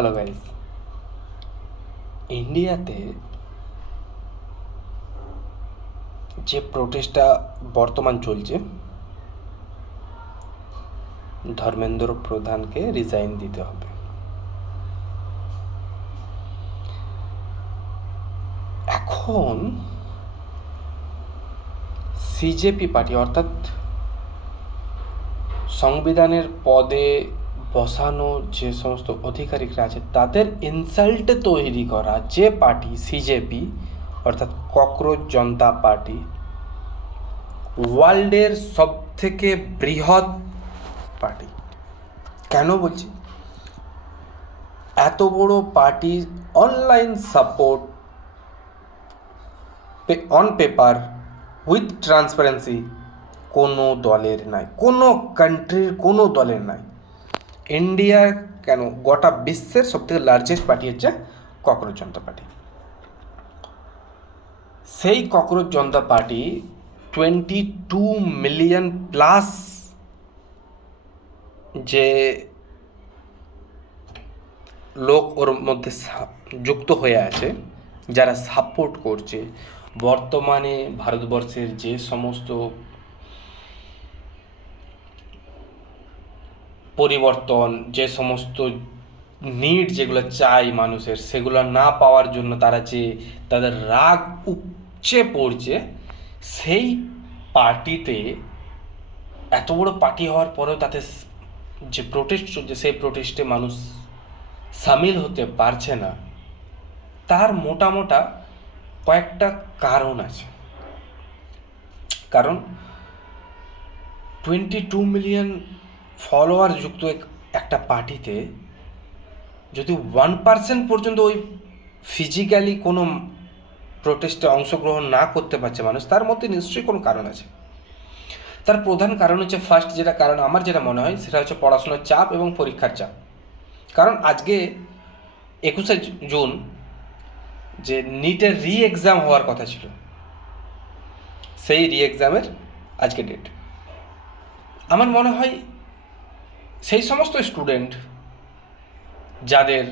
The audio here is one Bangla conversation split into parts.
হ্যালো গাইস, ইন্ডিয়াতে যে প্রোটেস্টটা বর্তমান চলছে, ধর্মেন্দ্র প্রধানকে রিজাইন দিতে হবে। এখন সিজেপি পার্টি অর্থাৎ সংবিধানের পদে বসানো যে সমস্ত অধিকারীরা আছে তাদের ইনসাল্ট তৈরি করা যে পার্টি সিজেপি অর্থাৎ ককরোচ জনতা পার্টি, ওয়ার্ল্ডের সব থেকে বৃহৎ পার্টি। কেন বলছি? এত বড় party online support on paper with transparency কোনো দলের নাই, কোনো কান্ট্রির কোনো দলের নাই। ইন্ডিয়ার কেন গোটা বিশ্বের সবথেকে লার্জেস্ট পার্টি হচ্ছে ককরোচ জনতা পার্টি। সেই ককরোচ জনতা পার্টি 22 মিলিয়ন প্লাস যে লোক ওর মধ্যে যুক্ত হয়ে আছে, যারা সাপোর্ট করছে বর্তমানে ভারতবর্ষের যে সমস্ত পরিবর্তন, যে সমস্ত নিড যেগুলো চাই মানুষের, সেগুলো না পাওয়ার জন্য তারা যে তাদের রাগ উপচে পড়ছে, সেই পার্টিতে এত বড় পার্টি হওয়ার পরেও তাতে যে প্রোটেস্ট চলছে সেই প্রোটেস্টে মানুষ সামিল হতে পারছে না। তার মোটা কয়েকটা কারণ আছে। কারণ 22 মিলিয়ন ফলোয়ার যুক্ত একটা পার্টিতে যদি 1% পর্যন্ত ওই ফিজিক্যালি কোনো প্রোটেস্টে অংশগ্রহণ না করতে পারছে মানুষ, তার মধ্যে নিশ্চয়ই কোনো কারণ আছে। তার প্রধান কারণ হচ্ছে, ফার্স্ট যেটা কারণ আমার যেটা মনে হয় সেটা হচ্ছে পড়াশোনার চাপ এবং পরীক্ষার চাপ। কারণ আজকে 21শে জুন যে নিটের এক্সাম হওয়ার কথা ছিল, সেই এক্সামের আজকে ডেট। আমার মনে হয় সেই সমস্ত স্টুডেন্ট যাদের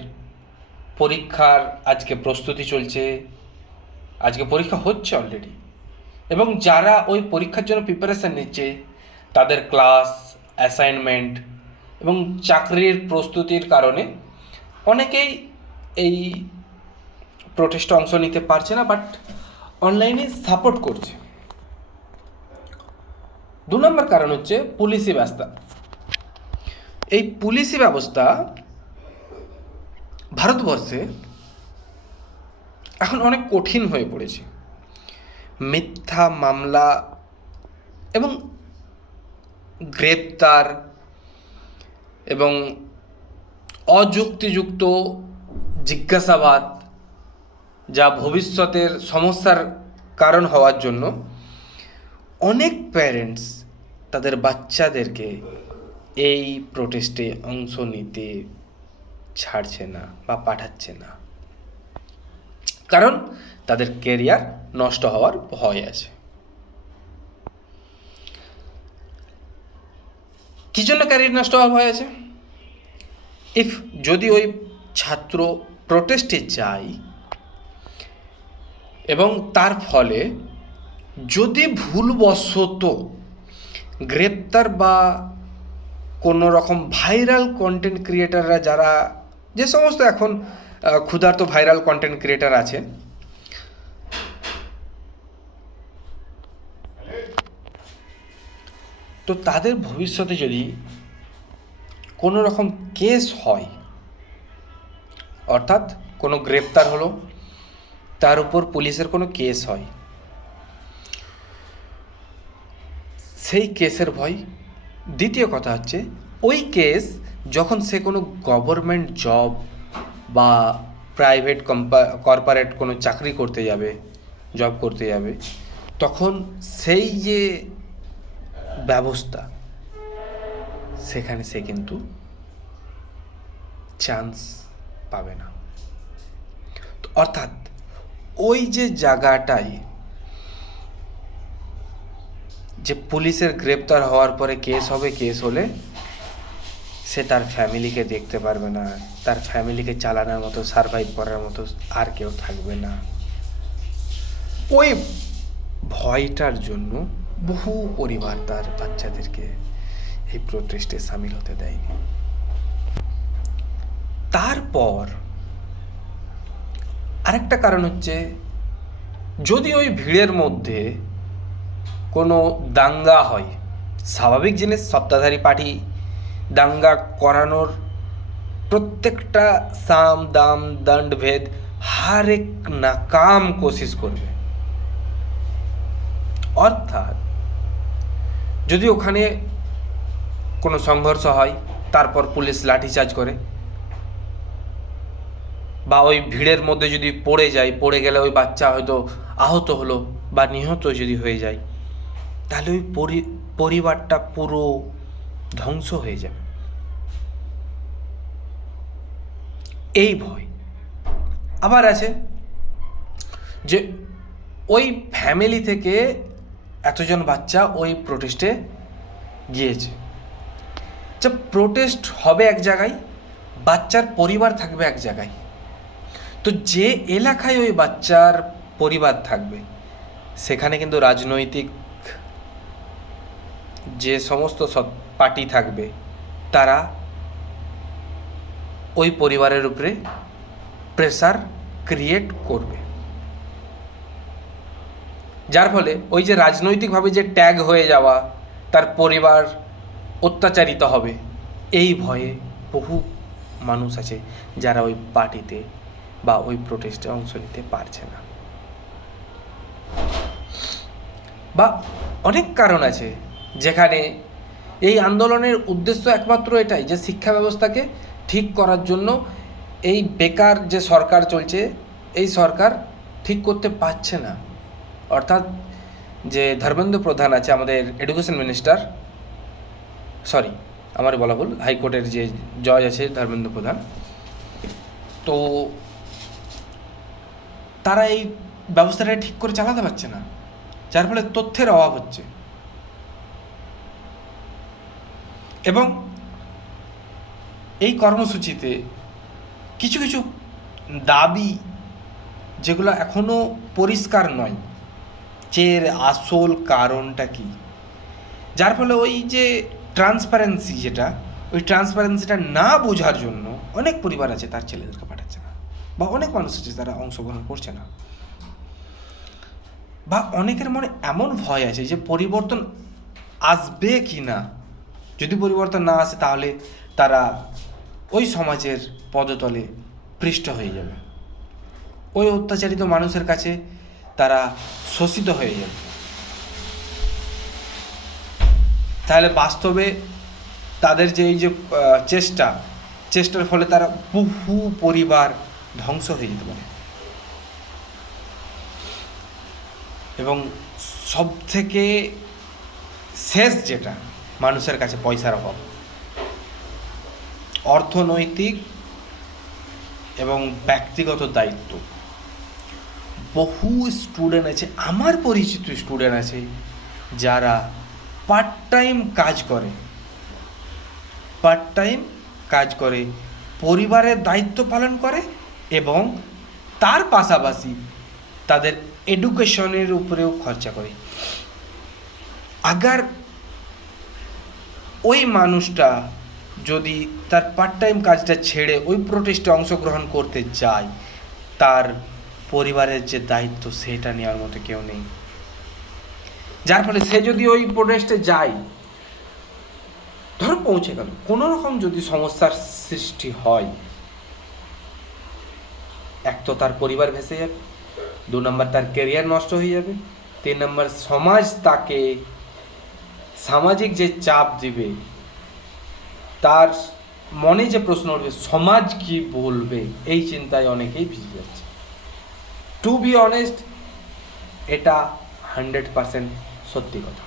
পরীক্ষার আজকে প্রস্তুতি চলছে, আজকে পরীক্ষা হচ্ছে অলরেডি, এবং যারা ওই পরীক্ষার জন্য প্রিপারেশান নিচ্ছে, তাদের ক্লাস, অ্যাসাইনমেন্ট এবং চাকরির প্রস্তুতির কারণে অনেকেই এই প্রোটেস্টে অংশ নিতে পারছে না, বাট অনলাইনে সাপোর্ট করছে। 2 নম্বর কারণ হচ্ছে পুলিশি ব্যবস্থা। এই পুলিশি ব্যবস্থা ভারতবর্ষে এখন অনেক কঠিন হয়ে পড়েছে। মিথ্যা মামলা এবং গ্রেপ্তার এবং অযুক্তিযুক্ত জিজ্ঞাসাবাদ, যা ভবিষ্যতের সমস্যার কারণ হওয়ার জন্য অনেক প্যারেন্টস তাদের বাচ্চাদেরকে এই প্রোটেস্টে অংশ নিতে ছাড়ছে না বা পাঠাচ্ছে না, কারণ তাদের কেরিয়ার নষ্ট হওয়ার ভয় আছে। কি জন্য ক্যারিয়ার নষ্ট হওয়ার ভয় আছে? যদি ওই ছাত্র প্রোটেস্টে যায় এবং তার ফলে যদি ভুলবশত গ্রেপ্তার বা কোনো রকম ভাইরাল কন্টেন্ট ক্রিয়েটাররা, যারা যে সমস্ত এখন ক্ষুধার্ত ভাইরাল কন্টেন্ট ক্রিয়েটার আছে, তো তাদের ভবিষ্যতে যদি কোনো রকম কেস হয়, অর্থাৎ কোনো গ্রেপ্তার হলো, তার উপর পুলিশের কোনো কেস হয়, সেই কেসের ভয়। দ্বিতীয় কথা হচ্ছে, ওই কেস যখন সে কোনো গভর্নমেন্ট জব বা প্রাইভেট কর্পোরেট কোনো চাকরি করতে যাবে, জব করতে যাবে, তখন সেই যে ব্যবস্থা, সেখানে সে কিন্তু চান্স পাবে না। অর্থাৎ ওই যে জায়গাটায় যে পুলিশের গ্রেপ্তার হওয়ার পরে কেস হবে, কেস হলে সে তার ফ্যামিলিকে দেখতে পারবে না, তার ফ্যামিলিকে চালানোর মতো, সারভাইভ করার মতো আর কেউ থাকবে না। ওই ভয়টার জন্য বহু পরিবার তার বাচ্চাদেরকে এই প্রোটেস্টে সামিল হতে দেয়নি। তারপর আরেকটা কারণ হচ্ছে, যদি ওই ভিড়ের মধ্যে কোনো দাঙ্গা হয়, স্বাভাবিক জিনিস, সত্তাধারী পার্টি দাঙ্গা করানোর প্রত্যেকটা সাম দাম দণ্ড ভেদ हर एक नाकाम कोशिश করবে। অর্থাৎ যদি ওখানে কোনো সংঘর্ষ হয়, তারপর পুলিশ লাঠিচার্জ করে, বা ওই ভিড়ের মধ্যে যদি পড়ে গেলে ওই বাচ্চা হয়তো আহত হলো বা নিহত যদি হয়ে যায়, তাহলে ওই পরিবারটা পুরো ধ্বংস হয়ে যাবে। এই ভয়। আবার আছে যে ওই ফ্যামিলি থেকে এতজন বাচ্চা ওই প্রোটেস্টে গিয়েছে, যে প্রোটেস্ট হবে এক জায়গায়, বাচ্চার পরিবার থাকবে এক জায়গায়। তো যে এলাকায় ওই বাচ্চার পরিবার থাকবে, সেখানে কিন্তু রাজনৈতিক যে সমস্ত পার্টি থাকবে, তারা ওই পরিবারের উপরে প্রেসার ক্রিয়েট করবে, যার ফলে ওই যে রাজনৈতিকভাবে যে ট্যাগ হয়ে যাওয়া, তার পরিবার অত্যাচারিত হবে, এই ভয়ে বহু মানুষ আছে যারা ওই পার্টিতে বা ওই প্রোটেস্টে অংশ নিতে পারছে না। বা অনেক কারণ আছে যেখানে এই আন্দোলনের উদ্দেশ্য একমাত্র এটাই যে শিক্ষা ব্যবস্থাকে ঠিক করার জন্য এই বেকার যে সরকার চলছে, এই সরকার ঠিক করতে পারছে না। অর্থাৎ যে ধর্মেন্দ্র প্রধান আছে, আমাদের এডুকেশন মিনিস্টার, সরি আমার বলা ভুল, হাইকোর্টের যে জজ আছে ধর্মেন্দ্র প্রধান, তো তারা এই ব্যবস্থাটা ঠিক করে চালাতে পারছে না, যার ফলে তথ্যের অভাব হচ্ছে। এবং এই কর্মসূচিতে কিছু কিছু দাবি যেগুলো এখনো পরিষ্কার নয় যে এর আসল কারণটা কি, যার ফলে ওই যে ট্রান্সপারেন্সি, যেটা ওই ট্রান্সপারেন্সিটা না বোঝার জন্য অনেক পরিবার আছে তার ছেলেদেরকে পাঠাচ্ছে না, বা অনেক মানুষ আছে তারা অংশগ্রহণ করছে না। বা অনেকের মনে এমন ভয় আছে যে পরিবর্তন আসবে কি না, যদি পরিবর্তন না আসে তাহলে তারা ওই সমাজের পদতলে পৃষ্ঠ হয়ে যাবে, ওই অত্যাচারিত মানুষের কাছে তারা শোষিত হয়ে যাবে। তাহলে বাস্তবে তাদের যে এই যে চেষ্টার ফলে তারা বহু পরিবার ধ্বংস হয়ে যেতে পারে। এবং সব থেকে শেষ যেটা, মানুষের কাছে পয়সার অভাব, অর্থনৈতিক এবং ব্যক্তিগত দায়িত্ব। বহু স্টুডেন্ট আছে, আমার পরিচিত স্টুডেন্ট আছে যারা পার্ট টাইম কাজ করে, পরিবারের দায়িত্ব পালন করে, এবং তার পাশাপাশি তাদের এডুকেশনের উপরেও খরচা করে। আগার ওই মানুষটা যদি তার পার্ট টাইম কাজটা ছেড়ে ওই প্রোটেস্টে অংশগ্রহণ করতে যায়, তার পরিবারের যে দায়িত্ব সেটা নেওয়ার মতো কেউ নেই, যার ফলে সে যদি ওই প্রোটেস্টে যায়, ধরো পৌঁছে গেল, কোনো রকম যদি সমস্যার সৃষ্টি হয়, এক তো তার পরিবার ভেসে যাবে, 2 নম্বর তার ক্যারিয়ার নষ্ট হয়ে যাবে, 3 নম্বর সমাজ তাকে সামাজিক যে চাপ দিবে, তার মনে যে প্রশ্ন উঠবে সমাজ কি বলবে, এই চিন্তায় অনেকেই ভিজে যাচ্ছে। টু বি অনেস্ট, এটা 100% সত্যি কথা।